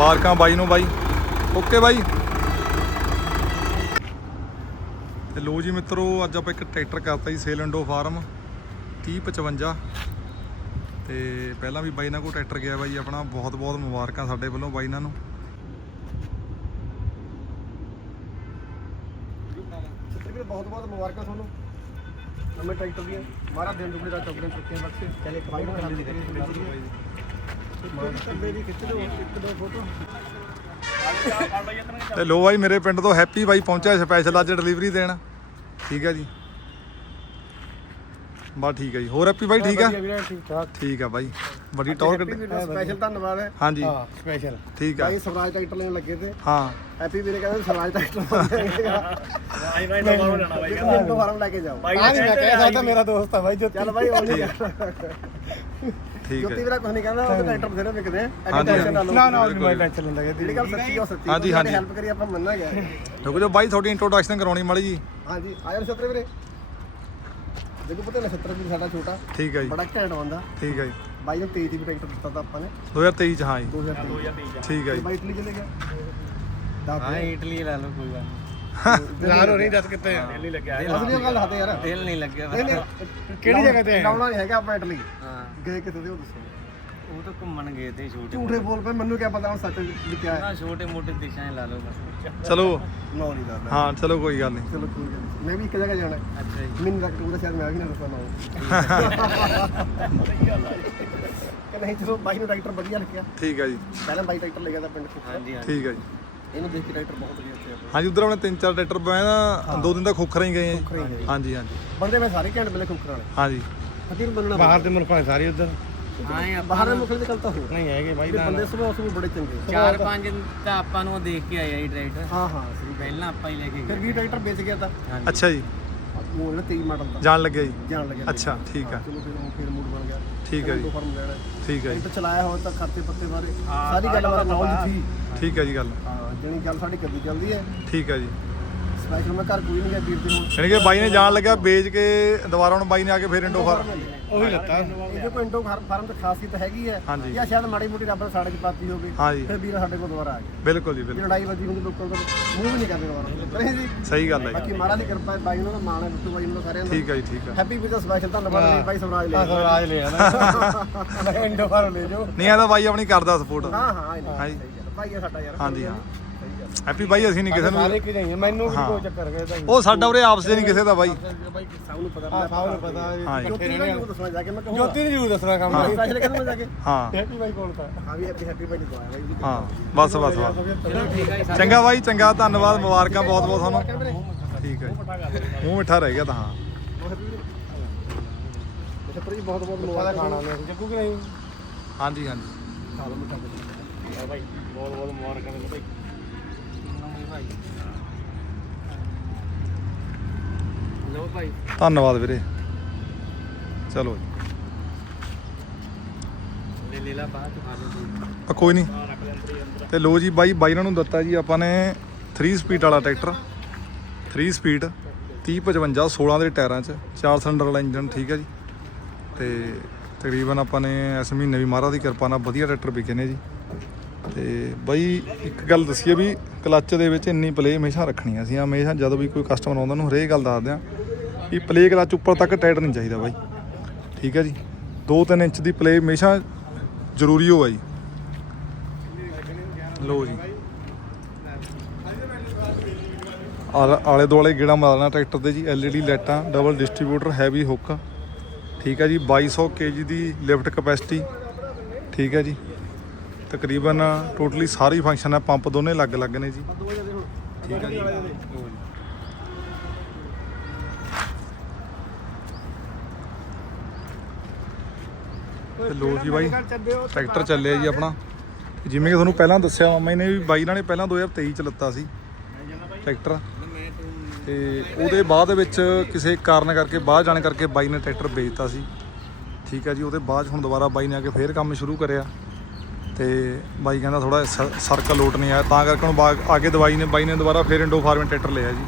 ਮੁਬਾਰਕਾਂ ਬਾਈ ਨੂੰ ਬਾਈ। ਓਕੇ ਬਾਈ। ਤੇ ਲੋ ਜੀ ਮਿੱਤਰੋ, ਅੱਜ ਆਪਾਂ ਇੱਕ ਟਰੈਕਟਰ ਕਰਤਾ ਜੀ ਸੇਲ ਫਾਰਮ 3055 ਤੇ ਪਹਿਲਾਂ ਵੀ ਬਾਈ ਨਾਲ ਕੋਲ ਟਰੈਕਟਰ ਗਿਆ ਬਾਈ ਆਪਣਾ। ਬਹੁਤ ਬਹੁਤ ਮੁਬਾਰਕਾਂ ਸਾਡੇ ਵੱਲੋਂ ਬਾਈ ਨਾਲ ਨੂੰ। ਬਹੁਤ ਬਹੁਤ ਮੁਬਾਰਕਾਂ ਤੁਹਾਨੂੰ। ਨਵੇਂ ਟਰੈਕਟਰ ਦੀਆਂ। ਮਾਰਾ ਦਿਨ ਦੁਗੜੇ ਦਾ ਚੌਕੜੇ ਚੁੱਕੇ ਬਖਸ਼ੇ। ਚਲੇ ਕਮਾਈ ਨੂੰ ਹੱਥ ਤੇ ਲੋ ਬਾਈ ਮੇਰੇ ਪਿੰਡ ਤੋਂ ਹੈਪੀ ਬਾਈ ਪਹੁੰਚਿਆ ਸਪੈਸ਼ਲ ਅੱਜ ਡਿਲੀਵਰੀ ਦੇਣ। ਠੀਕ ਹੈ ਜੀ। ਬਾ ਠੀਕ ਹੈ ਜੀ। ਹੋਰ ਹੈਪੀ ਬਾਈ ਠੀਕ ਆ ਠੀਕ ਠਾਕ। ਠੀਕ ਆ ਬਾਈ। ਬੜੀ ਟੌਰ ਕੱਢ ਸਪੈਸ਼ਲ ਧੰਨਵਾਦ ਹੈ। ਹਾਂਜੀ। ਹਾਂ ਸਪੈਸ਼ਲ ਠੀਕ ਆ ਭਾਈ ਸਵਰਾਜ ਟਰੈਕਟਰ ਲੈਣ ਲੱਗੇ ਤੇ। ਹਾਂ। ਹੈਪੀ ਵੀਰੇ ਕਹਿੰਦੇ ਸਵਰਾਜ ਟਰੈਕਟਰ ਆਈ ਮੈਂ ਨਵਾਂ ਲੈਣਾ ਬਾਈ ਕਹਿੰਦਾ। ਫਾਰਮ ਲੈ ਕੇ ਜਾਓ। ਹਾਂ ਨਹੀਂ ਮੈਂ ਕਹਿ ਸਕਦਾ ਮੇਰਾ ਦੋਸਤ ਆ ਬਾਈ ਜੋਤੀ। ਚੱਲ ਬਾਈ ਉਹ ਨਹੀਂ ਠੀਕ ਜੋਤੀ ਹੈ ਵੀਰਾ ਕੁਝ ਨਹੀਂ ਕਹਿੰਦਾ ਉਹ ਟਰੈਕਟਰ ਬਥੇਰੇ ਵਿਕਦੇ ਆ। ਐਡੀ ਹਾਂਜੀ, ਟੈਨਸ਼ਨ ਨਾ ਲਓ ਨਾ ਨਾ ਮੈਂ ਟੈਨਸ਼ਨ ਲੈਂਦਾ ਜਿਹੜੀ ਗੱਲ ਸੱਚੀ ਆ ਉਹ ਸੱਚੀ ਹਾਂਜੀ, ਹਾਂਜੀ। ਹੈਲਪ ਕਰੀ ਆਪਾਂ ਮੰਨਾਂਗੇ। ਰੁਕ ਜਾਓ ਬਾਈ ਤੁਹਾਡੀ ਇੰਟਰੋਡਕਸ਼ਨ ਕਰਾਉਣੀ ਮਾੜੀ ਜੀ। ਹਾਂਜੀ ਆਇਆ ਨਛੱਤਰ ਵੀਰੇ। ਦੇਖੋ ਪਤਾ ਨਛੱਤਰ ਵੀਰ ਸਾਡਾ ਛੋਟਾ। ਠੀਕ ਹੈ ਜੀ। ਬੜਾ ਘੈਂਟ ਬੰਦਾ। ਠੀਕ ਹੈ ਜੀ। ਬਾਈ ਨੂੰ 23 ਦੀ ਟਰੈਕਟਰ ਦਿੱਤਾ ਤਾਂ ਆਪਾਂ ਨੇ। 2023 ਚ ਹਾਂ ਜੀ। 2023 ਠੀਕ ਹੈ ਜੀ। ਬਾਈ ਇਟਲੀ ਚਲੇ ਗਿਆ। ਹਾਂ ਇਟਲੀ ਲੈ ਲਓ ਕੋਈ ਗੱਲ ਯਾਰ ਹੋ ਨਹੀਂ ਦੱਸ ਕਿੱਥੇ ਲੱਗਿਆ। ਅਸਲੀ ਗੱਲ ਦੱਸਦੇ ਯਾਰ। ਦਿਲ ਨਹੀਂ ਲੱਗਿਆ ਨਹੀਂ ਨਹੀਂ। ਕਿਹੜੀ ਜਗ੍ਹਾ ਤੇ ਹੈ? ਲਾਉਣਾ ਨਹੀਂ ਹੈਗਾ ਆਪਾਂ ਇਟਲੀ। ਹਾਂ। ਗਏ ਕਿਤੇ ਤੇ ਉਹ ਦੱਸੋ। ਉਹ ਤਾਂ ਘੁੰਮਣ ਗਏ ਤੇ ਛੋਟੇ ਝੂਠੇ ਬੋਲ ਪਏ ਮੈਨੂੰ ਕੀ ਪਤਾ ਹੁਣ ਸੱਚ ਲਿਖਿਆ ਹੈ। ਨਾ ਛੋਟੇ ਮੋਟੇ ਦੇਸ਼ਾਂ 'ਚ ਲਾ ਲਓ ਬਸ। ਚਲੋ। ਨੋ ਨਹੀਂ ਦੱਸਦਾ ਹਾਂ ਚਲੋ ਕੋਈ ਗੱਲ ਨਹੀਂ। ਚਲੋ ਕੋਈ ਗੱਲ ਨਹੀਂ। ਮੈਂ ਵੀ ਇੱਕ ਜਗ੍ਹਾ ਜਾਣਾ ਹੈ। ਅੱਛਾ ਜੀ। ਮੈਨੂੰ ਲੱਗ ਟੂਰ ਸ਼ਾਇਦ ਮੈਂ ਵੀ ਨਾ ਦੱਸਣਾ ਨਾ ਕਿ ਨਹੀਂ ਚਲੋ ਬਾਈ ਨੂੰ ਟਰੈਕਟਰ ਵਧੀਆ ਲੱਗਿਆ। ਠੀਕ ਹੈ ਜੀ। ਪਹਿਲਾਂ ਬਾਈ ਟਰੈਕਟਰ ਲੈ ਗਿਆ ਤਾਂ ਪਿੰਡ ਖੁੱਖਰ ਹਾਂਜੀ ਹਾਂਜੀ। ਠੀਕ ਹੈ ਜੀ। ਇਹਨੂੰ ਦੇਖ ਕੇ ਟਰੈਕਟਰ ਬਹੁਤ ਵਧੀਆ ਇੱਥੇ ਆਪਣੇ ਹਾਂਜੀ ਉਧਰ ਆਪਣੇ ਤਿੰਨ ਚਾਰ ਟਰੈਕਟਰ ਪਏ ਨਾ ਦੋ ਦਿਨ ਦਾ ਖੋਖਰਾ ਹੀ ਗਏ ਆ ਖੋਖਰ ਹੀ ਜੀ। ਗਏ। ਹਾਂਜੀ ਹਾਂਜੀ। ਬੰਦੇ ਮੈਂ ਸਾਰੇ ਘੰਟੇ ਵੇਲੇ ਖੁੱਖਰ ਵਾਲੇ। ਹਾਂਜੀ। ਫਤਿਹ ਬਾਹਰ ਦੇ ਮੁਲਕਾਂ ਸਾਰੇ ਉਧਰ। ਹਾਂ ਇਹ ਬਾਹਰ ਦੇ ਤਾਂ ਹੋ। ਨਹੀਂ ਹੈਗੇ ਬਾਈ ਬੰਦੇ ਸੁਭਾਅ ਸੁਭਾਅ ਬੜੇ ਚੰਗੇ ਚਾਰ ਪੰਜ ਤਾਂ ਆਪਾਂ ਨੂੰ ਦੇਖ ਕੇ ਆਇਆ ਜੀ ਟਰੈਕਟਰ ਹਾਂ ਹਾਂ ਸਹੀ ਪਹਿਲਾਂ ਆਪਾਂ ਹੀ ਲੈ ਕੇ ਫਿਰ ਗਏ। ਵੀ ਟਰੈਕਟਰ ਵੇਚ ਗਿਆ ਤਾਂ। ਹਾਂਜੀ। ਅੱਛਾ ਜੀ। ਉਹ ਜਿਹੜਾ 23 ਮਾਡਲ ਦਾ। ਜਾਣ ਲੱਗਿਆ ਜੀ। ਜਾਣ ਲੱਗਿਆ। ਅੱਛਾ ਠੀਕ ਆ। ਚਲੋ ਫਿਰ ਉਹ ਫਿਰ ਮੂਡ ਬਣ ਗਿਆ। ਠੀਕ ਹੈ ਜੀ। ਦੋ ਫਾਰਮ ਲੈਣਾ। ਠੀਕ ਹੈ ਜੀ। ਟਰੈਕਟਰ ਚਲਾਇਆ ਹੋਇਆ ਤਾਂ ਖਰਚੇ ਪੱਤੇ ਬਾਰੇ ਸਾਰੀ ਗੱਲ ਬਾਰੇ ਨੌਲੇਜ ਸੀ। ਠੀਕ ਹੈ ਜੀ ਗੱਲ। ਹਾਂ ਜਿਹੜੀ ਗੱਲ ਸਾਡੀ ਕਦੀ ਚੱਲਦੀ ਹੈ। ਠੀਕ ਹੈ ਜੀ। ਸਪੈਸ਼ਲ ਮੈਂ ਘਰ ਕੋਈ ਨਹੀਂ ਗਿਆ ਵੀਰ ਦੇ ਹੁਣ ਯਾਨੀ ਕਿ ਬਾਈ ਨੇ ਜਾਣ ਲੱਗਿਆ ਵੇਚ ਕੇ ਦੁਬਾਰਾ ਹੁਣ ਬਾਈ ਨੇ ਆ ਕੇ ਫੇਰ ਇੰਡੋ ਫਾਰ ਉਹੀ ਲੱਤਾ। ਇਹ ਜੋ ਪਿੰਡੋਂ ਫਾਰਮ ਤੇ ਖਾਸੀਅਤ ਹੈਗੀ ਹੈ। ਹਾਂਜੀ। ਜਾਂ ਸ਼ਾਇਦ ਮਾੜੀ ਮੋਟੀ ਰੱਬ ਨੇ ਸਾਡੇ ਚ ਪਾਤੀ ਹੋਵੇ ਹਾਂਜੀ। ਫਿਰ ਵੀਰ ਸਾਡੇ ਕੋਲ ਦੁਬਾਰਾ ਆ ਗਿਆ ਬਿਲਕੁਲ ਜੀ ਜੇ ਬਿਲਕੁਲ। ਲੜਾਈ ਵੱਜੀ ਹੁੰਦੀ ਲੋਕਾਂ ਦਾ ਮੂੰਹ ਵੀ ਨਹੀਂ ਕਰਦੇ ਦੁਬਾਰਾ। ਨਹੀਂ ਜੀ। ਸਹੀ ਗੱਲ ਹੈ। ਜੀ ਬਾਕੀ ਮਹਾਰਾਜ ਦੀ ਕਿਰਪਾ ਹੈ ਬਾਈ ਉਹਨਾਂ ਦਾ ਮਾਣ ਹੈ ਬਿੱਟੂ ਬਾਈ ਉਹਨਾਂ ਦਾ ਸਾਰਿਆਂ ਦਾ। ਠੀਕ ਹੈ ਜੀ ਠੀਕ ਹੈ। ਹੈਪੀ ਵੀਰ ਦਾ ਸਪੈਸ਼ਲ ਧੰਨਵਾਦ ਨਹੀਂ ਬਾਈ ਸਵਰਾਜ ਲੈ ਆਹ ਰਾਜ ਲੈ ਆਣਾ ਇੰਡੋ ਫਾਰਮ ਲੈ ਜਾਓ। ਨਹੀਂ ਇਹਦਾ ਬਾਈ ਆਪਣੀ ਕਰਦਾ ਸਪੋਰਟ। ਹਾਂ ਹਾਂ ਇਹ ਹਾਂਜੀ। ਸਹੀ ਗੱਲ ਭਾਈ ਆ ਸਾਡਾ ਯਾਰ। ਹਾਂਜੀ ਹਾਂ। ਸਹੀ ਗੱਲ ਹੈਪੀ ਬਾਈ ਅਸੀਂ ਨਹੀਂ ਕਿਸੇ ਨੂੰ ਸਾਰੇ ਕਿ ਜਾਈਏ ਮੈਨੂੰ ਵੀ। ਕੋਈ ਚੱਕਰ ਗਿਆ ਤਾਂ ਉਹ ਸਾਡਾ ਉਰੇ ਆਪਸ ਦੇ ਨਹੀਂ ਕਿਸੇ ਦਾ ਬਾਈ। ਬਾਈ ਸਭ ਨੂੰ ਪਤਾ ਆ ਸਭ ਨੂੰ ਪਤਾ। ਹਾਂ ਜੀ। ਜੋਤੀ ਨੂੰ ਜ਼ਰੂਰ ਦੱਸਣਾ ਜਾ ਕੇ ਮੈਂ ਕਹੂੰਗਾ ਜੋਤੀ ਨੂੰ ਜ਼ਰੂਰ ਦੱਸਣਾ ਕੰਮ ਸਪੈਸ਼ਲ ਕਹਿੰਦਾ ਮੈਂ ਜਾ ਕੇ। ਹਾਂ। ਹੈਪੀ ਬਾਈ ਕੋਲ ਤਾਂ। ਹਾਂ ਵੀ ਹੈਪੀ ਹੈਪੀ ਬਾਈ ਨੂੰ ਦਵਾਇਆ ਬਾਈ। ਜੀ ਹਾਂ ਬਸ ਬਸ ਬਸ। ਚੰਗਾ ਬਾਈ ਚੰਗਾ ਧੰਨਵਾਦ ਮੁਬਾਰਕਾਂ ਬਹੁਤ ਬਹੁਤ ਤੁਹਾਨੂੰ। ਠੀਕ ਹੈ ਮੂੰਹ ਮਿੱਠਾ ਰਹਿ ਗਿਆ ਤਾਂ ਹਾਂ। ਛੱਤਰ ਜੀ ਬਹੁਤ ਬਹੁਤ ਪਤਾ ਮੁਬਾਰਕ। ਖਾਣਾ ਨੇ ਜੱਗੂ ਕਿ ਨਹੀਂ? ਹਾਂਜੀ ਹਾਂਜੀ। ਬਹੁਤ ਬਹੁਤ ਮੁਬਾਰਕਾਂ ਤੁਹਾਨੂੰ ਭਾਈ ਭਾਈ ਲੋ ਭਾਈ। ਧੰਨਵਾਦ ਵੀਰੇ। ਚਲੋ ਜੀ। ਲੈ ਲੈ ਲਾ ਬਾਅਦ ਲਓ ਆ ਕੋਈ ਨਹੀਂ ਤੇ ਲੋ ਜੀ ਬਾਈ ਬਾਈ ਇਹਨਾਂ ਨੂੰ ਦਿੱਤਾ ਜੀ ਆਪਾਂ ਨੇ 3 ਸਪੀਡ ਵਾਲਾ ਟਰੈਕਟਰ। 3 ਸਪੀਡ 3055 16 ਦੇ ਟਾਇਰਾਂ 'ਚ। 4 ਸਿਲੰਡਰ ਵਾਲਾ ਇੰਜਨ ਠੀਕ ਹੈ ਜੀ। ਤੇ ਤਕਰੀਬਨ ਆਪਾਂ ਨੇ ਇਸ ਮਹੀਨੇ ਵੀ ਮਹਾਰਾਜ ਦੀ ਕਿਰਪਾ ਨਾਲ ਵਧੀਆ ਟਰੈਕਟਰ ਵਿਕੇ ਨੇ ਜੀ। ਤੇ ਬਾਈ, ਇੱਕ ਗੱਲ ਦੱਸੀਏ ਵੀ ਕਲੱਚ ਦੇ ਵਿੱਚ ਇੰਨੀ ਪਲੇ ਹਮੇਸ਼ਾ ਰੱਖਣੀ ਅਸੀਂ ਹਮੇਸ਼ਾ ਜਦੋਂ ਵੀ ਕੋਈ ਕਸਟਮਰ ਆਉਂਦਾ, ਉਹਨੂੰ ਹਰੇਕ ਗੱਲ ਦੱਸਦੇ ਆ ਵੀ ਪਲੇ ਕਲੱਚ ਉੱਪਰ ਤੱਕ ਟਾਈਟ ਨਹੀਂ ਚਾਹੀਦਾ ਬਾਈ। ਠੀਕ ਹੈ ਜੀ? 2-3 ਇੰਚ ਦੀ ਪਲੇ ਹਮੇਸ਼ਾ ਜ਼ਰੂਰੀ ਹੋਆ ਜੀ ਲੋ ਜੀ। ਆਲੇ ਦੁਆਲੇ ਗੇੜਾ ਮਾਰਨਾ ਟਰੈਕਟਰ ਤੇ ਜੀ, LED ਲਾਈਟਾਂ ਡਬਲ ਡਿਸਟ੍ਰੀਬਿਊਟਰ ਹੈਵੀ ਹੁੱਕ ਠੀਕ ਹੈ ਜੀ? 2200 kg ਦੀ ਲਿਫਟ ਕਪੈਸਿਟੀ ਠੀਕ ਹੈ ਜੀ? ਤਕਰੀਬਨ ਟੋਟਲੀ ਸਾਰੀ ਫੰਕਸ਼ਨ ਹੈ ਪੰਪ ਦੋਨੇ ਅਲੱਗ ਅਲੱਗ ਨੇ ਜੀ। ਠੀਕ ਹੈ ਜੀ। ਲਓ ਜੀ ਤੇ ਲੋ ਜੀ ਬਾਈ, ਟਰੈਕਟਰ ਚੱਲਿਆ ਜੀ ਆਪਣਾ। ਜਿਵੇਂ ਕਿ ਤੁਹਾਨੂੰ ਪਹਿਲਾਂ ਦੱਸਿਆ, ਮਾਮਾ ਨੇ ਵੀ ਬਾਈ ਨਾਲ ਨੇ ਪਹਿਲਾਂ 2023 ਚ ਲੱਤਾ ਸੀ। ਟਰੈਕਟਰ। ਤੇ ਉਹਦੇ ਬਾਅਦ ਵਿੱਚ ਕਿਸੇ ਕਾਰਨ ਕਰਕੇ ਬਾਹਰ ਜਾਣ ਕਰਕੇ ਬਾਈ ਨੇ ਟਰੈਕਟਰ ਵੇਚਤਾ ਸੀ। ਠੀਕ ਹੈ ਜੀ, ਉਹਦੇ ਬਾਅਦ 'ਚ ਹੁਣ ਦੁਬਾਰਾ ਬਾਈ ਨੇ ਆ ਕੇ ਫੇਰ ਕੰਮ ਸ਼ੁਰੂ ਕਰਿਆ। ਤੇ ਬਾਈ ਕਹਿੰਦਾ ਥੋੜਾ ਸਰਕਲ ਲੋਟ ਨਹੀਂ ਆਇਆ, ਤਾਂ ਕਰਕੇ ਹੁਣ ਬਾ- ਅੱਗੇ ਦਵਾਈ ਨੇ, ਬਾਈ ਨੇ ਦੁਬਾਰਾ ਫੇਰ ਇੰਡੋ ਫਾਰਮਨ ਟਰੈਕਟਰ ਲਿਆ ਜੀ।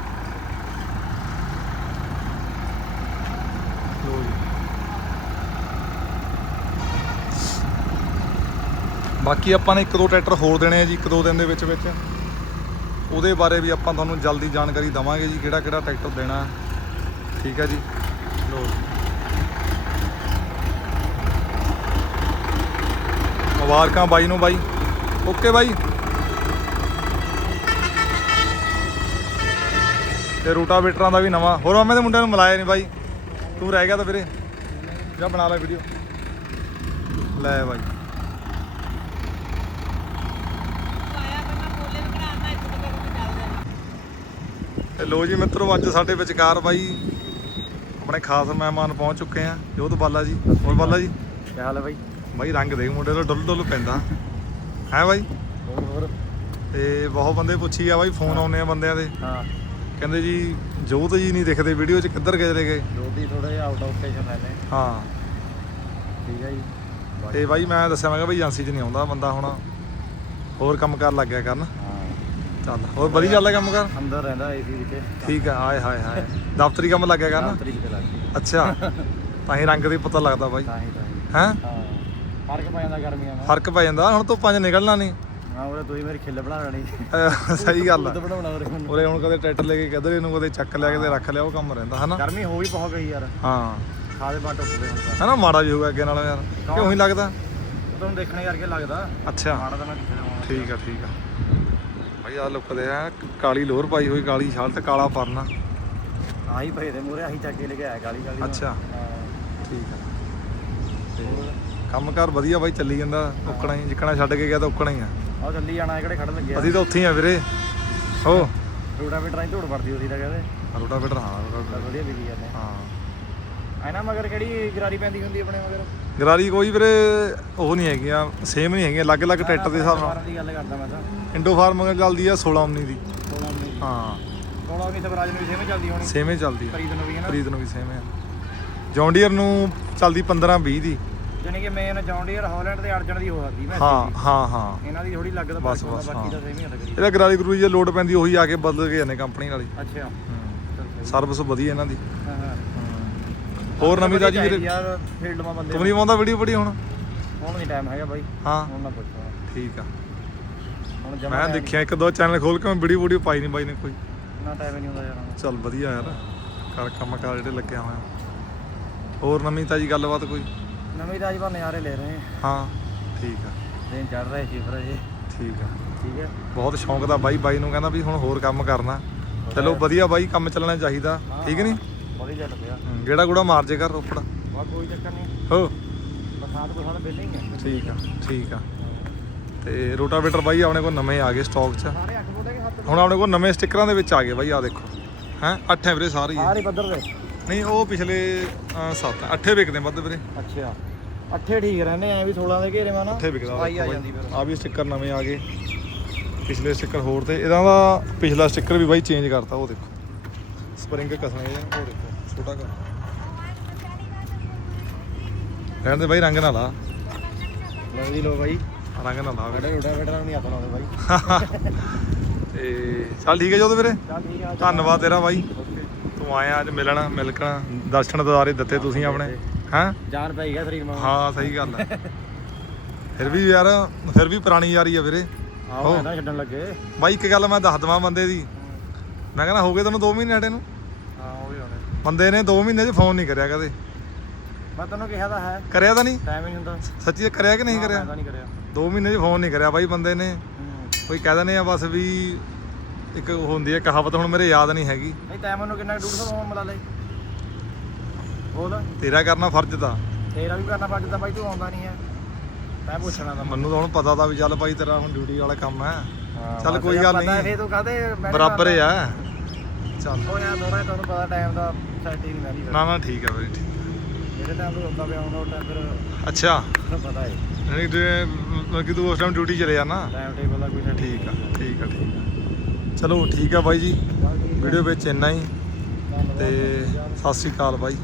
ਬਾਕੀ ਆਪਾਂ ਨੇ ਇੱਕ ਦੋ ਟਰੈਕਟਰ ਹੋਰ ਦੇਣੇ ਆ ਜੀ, ਇੱਕ ਦੋ ਦਿਨ ਦੇ ਵਿੱਚ ਵਿੱਚ। ਉਹਦੇ ਬਾਰੇ ਵੀ ਆਪਾਂ ਤੁਹਾਨੂੰ ਜਲਦੀ ਜਾਣਕਾਰੀ ਦਵਾਂਗੇ ਜੀ ਕਿਹੜਾ ਕਿਹੜਾ ਟਰੈਕਟਰ ਦੇਣਾ। ਠੀਕ ਹੈ ਜੀ। ਲੋ ਮੁਬਾਰਕਾਂ ਬਾਈ ਨੂੰ ਬਾਈ। ਓਕੇ ਬਾਈ। ਤੇ ਰੂਟਾਵੇਟਰਾਂ ਦਾ ਵੀ ਨਵਾਂ। ਹੋਰ ਮਾਮੇ ਦੇ ਮੁੰਡਿਆਂ ਨੂੰ ਮਿਲਾਇਆ ਨਹੀਂ ਬਾਈ। ਤੂੰ ਰਹਿ ਗਿਆ ਤਾਂ ਵੀਰੇ। ਜਾ ਬਣਾ ਲੈ ਵੀਡੀਓ ਲੈ ਬਾਈ। ਲੋ ਜੀ ਮਿੱਤਰੋ, ਅੱਜ ਸਾਡੇ ਵਿਚਕਾਰ ਬਾਈ ਆਪਣੇ ਖਾਸ ਮਹਿਮਾਨ ਪਹੁੰਚ ਚੁੱਕੇ ਆ। ਜੋਤ ਬਾਲਾ ਜੀ। ਹੋਰ ਬਾਲਾ ਜੀ? ਕੀ ਹਾਲ ਹੈ ਬਾਈ? ਬਾਈ ਰੰਗ ਦੇਖ ਮੁੰਡੇ ਦਾ ਡੁੱਲ ਡੁੱਲ ਪੈਂਦਾ। ਹੈ ਬਾਈ? ਹੋਰ? ਤੇ ਬਹੁਤ ਬੰਦੇ ਪੁੱਛੀ ਆ ਬਾਈ ਫੋਨ ਆਉਂਦੇ ਆ ਬੰਦਿਆਂ ਦੇ। ਹਾਂ। ਕਹਿੰਦੇ ਜੀ ਜੋਤ ਜੀ ਨਹੀਂ ਦਿਖਦੇ ਵੀਡੀਓ 'ਚ ਕਿੱਧਰ ਗਏ ਗਏ? ਜੋਤੀ ਥੋੜਾ ਜਿਹਾ ਆਊਟ ਆਫ ਸਟੇਸ਼ਨ ਲੈਨੇ ਹਾਂ। ਠੀਕ ਹੈ ਜੀ। ਤੇ ਬਾਈ ਮੈਂ ਦੱਸਿਆ ਮੈਂ ਕਿਹਾ ਬਾਈ ਏਜੰਸੀ 'ਚ ਨਹੀਂ ਆਉਂਦਾ ਬੰਦਾ ਹੁਣ। ਹੋਰ ਕੰਮ ਕਰ ਲੱਗ ਗਿਆ ਕਰਨ। ਹਾਂ। ਚੱਲ ਹੋਰ ਵਧੀਆ ਚੱਲਦਾ ਕੰਮ ਕਰ? ਅੰਦਰ ਰਹਿੰਦਾ ਏਸੀ ਵਿੱਚ ਠੀਕ ਆ ਹਾਏ ਹਾਏ ਹਾਏ। ਦਫ਼ਤਰੀ ਕੰਮ ਲੱਗਿਆ ਕਰਨ? ਤਰੀਕ ਤੇ ਲੱਗ ਅੱਛਾ। ਤਾਂ ਹੀ ਰੰਗ ਦੇ ਪਤਾ ਲੱਗਦਾ ਬਾਈ। ਤਾਂ ਹੀ ਤਾਂ ਹੀ। ਫ਼ਰਕ ਪੈ ਜਾਂਦਾ ਗਰਮੀਆਂ ਨਾਲ। ਫ਼ਰਕ ਪੈ ਜਾਂਦਾ ਹੁਣ ਧੁੱਪਾਂ 'ਚ ਨਿਕਲਣਾ ਨਹੀਂ ਹਾਂ ਉਹਨੇ ਤੁਸੀਂ ਮੇਰੀ ਖਿੱਲ ਬਣਾ ਲੈਣੀ। ਅਹ ਸਹੀ ਗੱਲ ਆ। ਦੁੱਧ ਬਣਾਉਣਾ ਉਹਰੇ ਹੁਣ ਉਰੇ ਹੁਣ ਕਦੇ ਟਰੈਕਟਰ ਲੈ ਕੇ ਕਿਧਰ ਇਹਨੂੰ ਕਦੇ ਚੱਕ ਲਿਆ ਕੇ ਤੇ ਰੱਖ ਲਿਆ ਉਹ ਕੰਮ ਰਹਿੰਦਾ ਹਨਾ? ਗਰਮੀ ਹੋ ਵੀ ਬਹੁਤ ਗਈ ਯਾਰ। ਹਾਂ। ਖਾਦੇ ਬਾਟ ਉੱਪਦੇ ਹੁਣ ਤਾਂ। ਹਨਾ ਮਾੜਾ ਵੀ ਹੋਊਗਾ ਅੱਗੇ ਨਾਲ ਯਾਰ। ਕਿਉਂ ਹੀ ਲੱਗਦਾ? ਉਹ ਤੁਹਾਨੂੰ ਦੇਖਣੇ ਕਰਕੇ ਲੱਗਦਾ। ਅੱਛਾ। ਮਾੜਾ ਤਾਂ ਮੈਂ ਕਿੱਥੇ ਲਵਾਉਣਾ ਠੀਕ ਆ ਠੀਕ ਆ। ਭਾਈ ਆ ਲੁੱਕ ਦੇ ਆ ਕਾਲੀ ਲੋਹਰ ਪਾਈ ਹੋਈ ਕਾਲੀ ਸ਼ਰਟ ਕਾਲਾ ਪਰਨਾ। ਆਹੀ ਪਏ ਦੇ ਮੂਰੇ ਆਹੀ ਚੱਕ ਕੇ ਲੈ ਕੇ ਆਇਆ ਕਾਲੀ ਕਾਲੀ ਅੱਛਾ। ਠੀਕ ਆ। ਤੇ ਕੰਮਕਾਰ ਵਧੀਆ ਬਾਈ ਚੱਲੀ ਜਾਂਦਾ। ਉੱਕਣਾ ਹੀ ਜਿੱਕਣਾ ਛੱਡ ਕੇ ਗਿਆ ਤਾਂ ਉੱਕਣਾ ਹੀ ਆ। ਆਹ ਚੱਲੀ ਜਾਣਾ ਇਹ ਕਿਹੜੇ ਖੜ ਲੱਗੇ ਆ? ਅਸੀਂ ਤਾਂ ਉੱਥੇ ਹੀ ਆ ਵੀਰੇ। ਹੋ। ਰੋਡਾ ਵੀ ਟਰਾਈ ਧੋੜ ਵਰਦੀ ਉਹਦੀ ਤਾਂ ਕਹਿੰਦੇ। ਰੋਟਾ ਬੇਟਰ ਹਾਂ ਚੱਲ ਵਧੀਆ ਵਿਕੀ ਜਾਂਦੇ। ਹਾਂ। ਐਨਾ ਮਗਰ ਕਿਹੜੀ ਗਰਾਰੀ ਪੈਂਦੀ ਹੁੰਦੀ ਆਪਣੇ ਮਗਰ? ਗਰਾਰੀ ਕੋਈ ਵੀਰੇ ਉਹ ਨਹੀਂ ਹੈਗੀਆਂ ਸੇਮ ਨਹੀਂ ਹੈਗੀਆਂ ਅਲੱਗ-ਅਲੱਗ ਟਰੈਕਟਰ ਦੇ ਹਿਸਾਬ ਨਾਲ। ਦੀ ਗੱਲ ਕਰਦਾ ਮੈਂ ਤਾਂ। ਇੰਡੋ ਫਾਰਮ ਚੱਲਦੀ ਆ 16 19 ਦੀ। 16 ਦੀ। ਹਾਂ। 16 ਦੀ ਸਵਰਾਜ ਨੂੰ ਵੀ ਸੇਵੇਂ ਚੱਲਦੀ ਹੋਣੀ। ਸੇਮ ਚੱਲਦੀ ਆ। ਖਰੀਦ ਨੂੰ ਵੀ ਹੈ ਨਾ? ਖਰੀਦ ਨੂੰ ਵੀ ਸੇਮ ਆ। ਜੌਂਡੀਅਰ ਨੂੰ ਚੱਲਦੀ 15 20 ਦੀ। ਜਾਨੀ ਕਿ ਮੇਨ ਜੌਂਡੀਅਰ ਹਾਲੈਂਡ ਤੇ ਅਰਜਨ ਦੀ ਹੋ ਸਕਦੀ ਮੈਂ ਹਾਂ ਹਾਂ ਹਾਂ। ਇਹਨਾਂ ਦੀ ਥੋੜੀ ਲੱਗਦਾ ਬਸ, ਬਾਕੀ ਬਸ, ਬਾਕੀ ਹਾਂ। ਤਾਂ ਸੇਵੇਂ ਹੀ ਲੱਗਦੀ ਇਹਦਾ ਗਰਾਰੀ ਗਰੂਰੀ ਜੇ ਲੋਡ ਪੈਂਦੀ ਉਹੀ ਆ ਕੇ ਬਦਲ ਕੇ ਜਾਂਦੇ ਕੰਪਨੀ ਵਾਲੀ ਅੱਛਾ। ਸਰਵਿਸ ਵਧੀਆ ਇਹਨਾਂ ਦੀ। ਹਾਂ ਹਾਂ। ਹੋਰ ਨਵੀਂ ਤਾਜੀ ਵੀਰੇ? ਯਾਰ ਫੀਲਡ ਮਾ ਬੰਦੇ ਤੂੰ ਨਹੀਂ ਪਾਉਂਦਾ ਵੀਡੀਓ ਬੜੀ ਹੁਣ? ਹੁਣ ਨਹੀਂ ਟਾਈਮ ਹੈਗਾ ਬਾਈ। ਹਾਂ। ਹੁਣ ਨਾ ਪੁੱਛੋ ਠੀਕ ਆ। ਮੈਂ ਦੇਖਿਆ ਇੱਕ ਦੋ ਚੈਨਲ ਖੋਲ ਕੇ ਮੈਂ ਵੀਡੀਓ ਵੀਡੀਓ ਪਾਈ ਨਹੀਂ ਬਾਈ ਨੇ ਕੋਈ। ਨਾ ਟਾਈਮ ਨਹੀਂ ਹੁੰਦਾ ਯਾਰ। ਚੱਲ ਵਧੀਆ ਯਾਰ। ਕਰ ਕੰਮ ਕਾਰ ਜਿਹੜੇ ਲੱਗਿਆ ਹੋਇਆ ਹੋਰ ਨਵੀਂ ਤਾਜੀ ਗੱਲਬਾਤ ਕੋਈ? ਨਵੀਂ ਤਾਜੀ ਬਾ ਨਜ਼ਾਰੇ ਲੈ ਰਹੇ ਹਾਂ ਹਾਂ ਠੀਕ ਆ। ਦਿਨ ਚੜ ਰਹੇ ਸੀ ਫਿਰ ਇਹ ਠੀਕ ਆ। ਠੀਕ ਹੈ ਬਹੁਤ ਸ਼ੌਂਕ ਦਾ ਬਾਈ ਬਾਈ ਨੂੰ ਕਹਿੰਦਾ ਵੀ ਹੁਣ ਹੋਰ ਕੰਮ ਕਰਨਾ। ਚਲੋ ਵਧੀਆ ਬਾਈ ਕੰਮ ਚੱਲਣਾ ਚਾਹੀਦਾ। ਠੀਕ ਨਹੀਂ ਵਧੀਆ ਚੱਲ ਪਿਆ। ਗੇੜਾ ਗੂੜਾ ਮਾਰ ਜੇ ਕਰ ਰੋਪੜ। ਵਾ ਕੋਈ ਚੱਕਰ ਨਹੀਂ ਹੋ। ਬਰਸਾਤ ਬਰਸਾਤ ਬਿੱਲੇ ਹੀ ਹੈ ਠੀਕ ਆ ਠੀਕ ਆ। ਤੇ ਰੋਟਾਵੇਟਰ ਬਾਈ ਆਪਣੇ ਕੋਲ ਨਵੇਂ ਆ ਗਏ ਸਟਾਕ 'ਚ। ਹੁਣ ਆਪਣੇ ਕੋਲ ਨਵੇਂ ਸਟickਰਾਂ ਦੇ ਵਿੱਚ ਆ ਗਏ ਬਾਈ ਆ ਦੇਖੋ। ਹੈ ਅੱਠ ਹੈ ਵੀਰੇ ਸਾਰੇ ਹੀ ਸਾਰੇ ਪੱਧਰ ਦੇ। ਨਹੀਂ ਉਹ ਪਿਛਲੇ 7 ਅੱਠੇ ਵਿਕਦੇ ਵੱਧ ਵੀਰੇ। ਅੱਛਾ। ਅੱਠੇ ਠੀਕ ਰਹਿੰਦੇ ਐ ਵੀ 16 ਦੇ ਘੇਰੇ ਮਾ ਨਾ। ਵਿਕਦਾ ਸਫ਼ਾਈ ਆ ਜਾਂਦੀ ਫਿਰ। ਆ ਵੀ ਸਟicker ਨਵੇਂ ਆ ਗਏ। ਪਿਛਲੇ ਸਟicker ਹੋਰ ਤੇ ਇਹਦਾ ਦਾ ਪਿਛਲਾ ਸਟicker ਵੀ ਬਾਈ ਚੇਂਜ ਕਰਤਾ ਉਹ ਦੇਖੋ। ਸਪਰਿੰਗ ਕਸਣੇ ਆ ਉਹ ਦੇਖੋ ਛੋਟਾ ਕਰ ਰਹਿਣ ਦੇ ਬਾਈ ਰੰਗ ਨਾ ਲਾ। ਲਓ ਜੀ ਲੋ ਬਾਈ। ਰੰਗ ਨਾ ਲਾ ਵੀਰੇ। ਸਾਡੇ ਰੋਡਾ ਵੇਟਰ ਨਹੀਂ ਲਾਉਂਦੇ ਬਾਈ। ਤੇ ਚੱਲ ਠੀਕ ਹੈ ਜੋਤ ਵੀਰੇ। ਚੱਲ ਠੀਕ ਆ ਧੰਨਵਾਦ ਤੇਰਾ ਬਾਈ। ਓਕੇ ਤੂੰ ਆਇਆ ਅੱਜ ਮਿਲਣਾ ਮਿਲਕਣਾ ਦਰਸ਼ਨ ਦਿਦਾਰੇ ਦਿੱਤੇ ਤੁਸੀਂ ਆਪਣੇ। ਹੈਂ? ਜਾਨ ਪੈ ਗਿਆ ਸਰੀਰ ਮਾ। ਹਾਂ ਸਹੀ ਗੱਲ ਹੈ ਫਿਰ ਵੀ ਯਾਰ ਫਿਰ ਵੀ ਪੁਰਾਣੀ ਯਾਰੀ ਆ ਵੀਰੇ। ਆਹੋ ਮੈਂ ਛੱਡਣ ਲੱਗੇ। ਬਾਈ ਇੱਕ ਗੱਲ ਮੈਂ ਦੱਸ ਦਵਾਂ ਬੰਦੇ ਦੀ। ਮੈਂ ਕਹਿੰਦਾ ਹੋ ਗਏ ਤੈਨੂੰ 2 ਮਹੀਨੇ ਹਟੇ ਨੂੰ? ਹਾਂ ਉਹ ਵੀ ਹੋਣੇ। ਬੰਦੇ ਨੇ 2 ਮਹੀਨੇ 'ਚ ਫੋਨ ਨਹੀਂ ਕਰਿਆ ਕਦੇ। ਮੈਂ ਤੈਨੂੰ ਕਿਹਾ ਤਾਂ ਹੈ। ਕਰਿਆ ਤਾਂ ਨਹੀਂ? ਟਾਈਮ ਹੀ ਨਹੀਂ ਹੁੰਦਾ। ਸੱਚੀ ਕਰਿਆ ਕਿ ਨਹੀਂ ਮੈਂ ਕਰਿਆ? ਤਾਂ ਨਹੀਂ ਕਰਿਆ। 2 ਮਹੀਨੇ 'ਚ ਫੋਨ ਨਹੀਂ ਕਰਿਆ ਬਾਈ ਬੰਦੇ ਨੇ। ਹੂੰ। ਕੋਈ ਕਹਿ ਦਿੰਦੇ ਆ ਬਸ ਵੀ ਇੱਕ ਉਹ ਹੁੰਦੀ ਹੈ ਕਹਾਵਤ ਹੁਣ ਮੇਰੇ ਯਾਦ ਨਹੀਂ ਹੈਗੀ। ਨਹੀਂ ਟਾਈਮ ਉਹਨੂੰ ਕਿੰਨਾ 150 ਫੋਨ ਮਿਲਾ ਲੈ। ਬੋਲ। ਤੇਰਾ ਕਰਨਾ ਫਰਜ਼ ਤਾਂ। ਤੇਰਾ ਵੀ ਕਰਨਾ ਪੱਜਦਾ ਬਾਈ ਤੂੰ ਆਉਂਦਾ ਨਹੀਂ ਹੈ। ਮੈਂ ਪੁੱਛਣਾ ਤਾਂ। ਮੈਨੂੰ ਤਾਂ ਹੁਣ ਪਤਾ ਤਾਂ ਵੀ ਚੱਲ ਭਾਈ ਤੇਰਾ ਹੁਣ ਡਿਊਟੀ ਵਾਲਾ ਕੰਮ ਹੈ। ਚੱਲ ਕੋਈ ਗੱਲ ਨਹੀਂ। ਫੇਰ ਤੂੰ ਕਹਦੇ ਬਰਾਬਰ ਹੀ। ਆ ਚੱਲ। ਉਹ ਯਾਰ ਥੋੜਾ ਤੁਹਾਨੂੰ ਪਤਾ ਟਾਈਮ ਦਾ ਸੈਟ ਹੀ ਨਹੀਂ ਮੈਨੀ ਨਾ ਨਾ ਠੀਕ ਆ ਵੀਰੇ ਠੀਕ। ਮੇਰੇ ਟਾਈਮ ਤੋਂ ਹੁੰਦਾ ਪਿਆ ਆਉਂਦਾ ਉਹ ਟਾਈਮ ਫਿਰ ਅੱਛਾ। ਪਤਾ ਹੈ। ਨਹੀਂ ਕਿ ਤੂੰ ਉਸ ਟਾਈਮ ਡਿਊਟੀ ਚਲੇ ਜਾਣਾ ਟਾਈਮ ਟੇਬਲ ਦਾ ਕੋਈ ਠੀਕ ਆ ਠੀਕ ਆ ਠੀਕ ਆ। ਚਲੋ ਠੀਕ ਆ ਬਾਈ ਜੀ ਵੀਡੀਓ ਵਿੱਚ ਇੰਨਾ ਹੀ ਤੇ ਸਤਿ ਸ੍ਰੀ ਅਕਾਲ ਬਾਈ।